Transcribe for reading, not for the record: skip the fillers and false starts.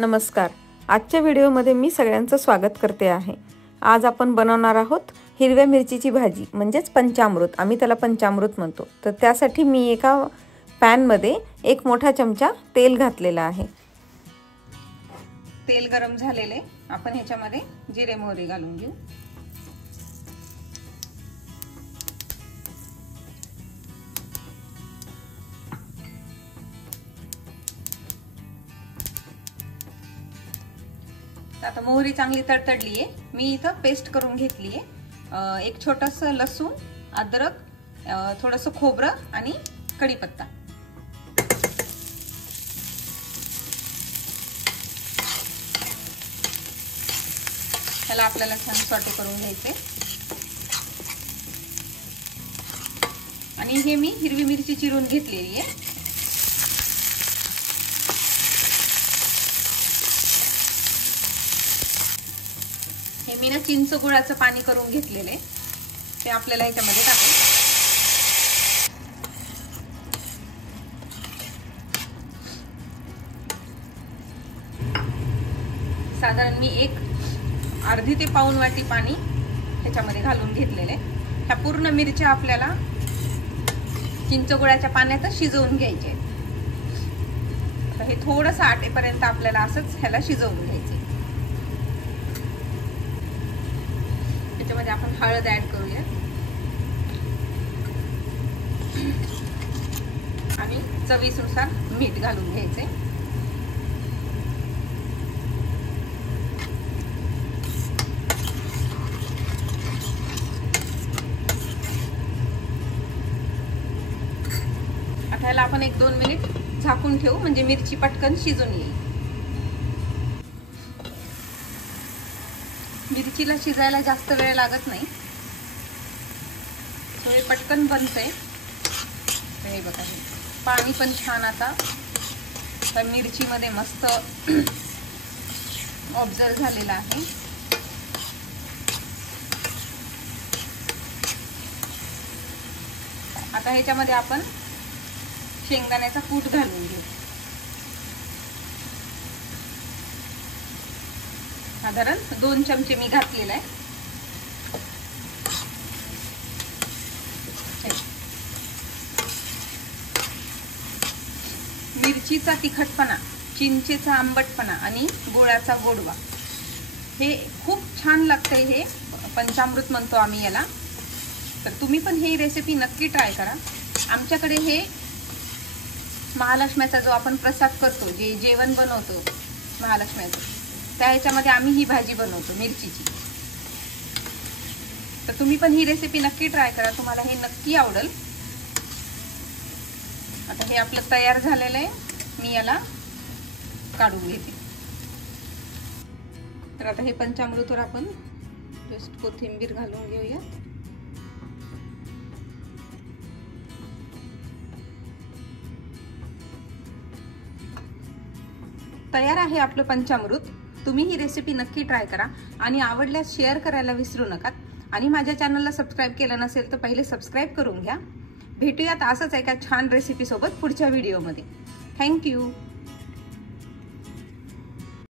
नमस्कार. आजच्या व्हिडिओमध्ये मी सगळ्यांचं स्वागत करते आहे. आज आपण बनवणार आहोत हिरव्या मिरचीची भाजी म्हणजेच पंचामृत. आम्ही त्याला पंचामृत म्हणतो. तर त्यासाठी मी एका पॅनमध्ये एक मोठा चमचा तेल घातलेला आहे. तेल गरम झालेले आपण ह्याच्यामध्ये जिरे मोहरी घालून घेऊ. आता मोहरी चांगली तडतडली आहे. मी इथं पेस्ट करून घेतली आहे. एक छोटंसं लसूण, अद्रक, थोडंसं खोबरं आणि कढीपत्ता. ह्याला आपल्याला छान सॉटे करून घ्यायचे. आणि हे मी हिरवी मिरची चिरून घेतलेली आहे. हे मी ना चिंच गुळाचं पाणी करून घेतलेले, ते आपल्याला ह्याच्यामध्ये टाकायचं. साधारण मी एक अर्धी ते पाऊण वाटी पाणी ह्याच्यामध्ये घालून घेतलेले. ह्या पूर्ण मिरच्या आपल्याला चिंच गुळाच्या पाण्यातच शिजवून घ्यायचे. हे थोडंसं आटेपर्यंत आपल्याला असंच ह्याला शिजवून घ्यायचे. त्याच्यामध्ये आपण हळद ऍड करूया आणि चवीनुसार मीठ घालून घ्यायचे. आता ह्याला आपण 1-2 मिनिट झाकून ठेवू म्हणजे मिरची पटकन शिजून येईल. मिरचीला शिजायला जास्त वेळ लागत नाही, सो हे पटकन बनते. हे बघा, पाणी पण छान आता त्या मिरचीमध्ये मस्त ऑब्झर्व झालेला आहे. आता ह्याच्यामध्ये आपण शेंगदाण्याचा कूट घालून घेऊ. साधारण 2 चमचे मी घातलेला आहे. मिरचीचा तिखटपणा, चिंचेचा आंबटपणा आणि गुळाचा गोडवा हे खूप छान लागतंय. हे पंचामृत म्हणतो आम्ही याला. तर तुम्ही पण ही रेसिपी नक्की ट्राय करा. आमच्याकडे हे महालक्ष्मीचा जो आपण प्रसाद करतो, जे जेवण बनवतो महालक्ष्मीचं, त्या ह्याच्यामध्ये आम्ही ही भाजी बनवतो मिरचीची. तर तुम्ही पण ही रेसिपी नक्की ट्राय करा, तुम्हाला हे नक्की आवडेल. आता हे आपलं तयार झालेलं आहे. मी याला काढून घेते. तर आता हे पंचामृतवर आपण जस्ट कोथिंबीर घालून घेऊया. तयार आहे आपलं पंचामृत. तुम्ही ही रेसिपी नक्की ट्राय करा आणि आवडल्यास शेअर करायला विसरू नका. आणि माझ्या चॅनलला सबस्क्राईब केलं नसेल तर पहिले सबस्क्राईब करून घ्या. भेटूयात असंच एका छान रेसिपी सोबत पुढच्या व्हिडिओमध्ये. थँक्यू.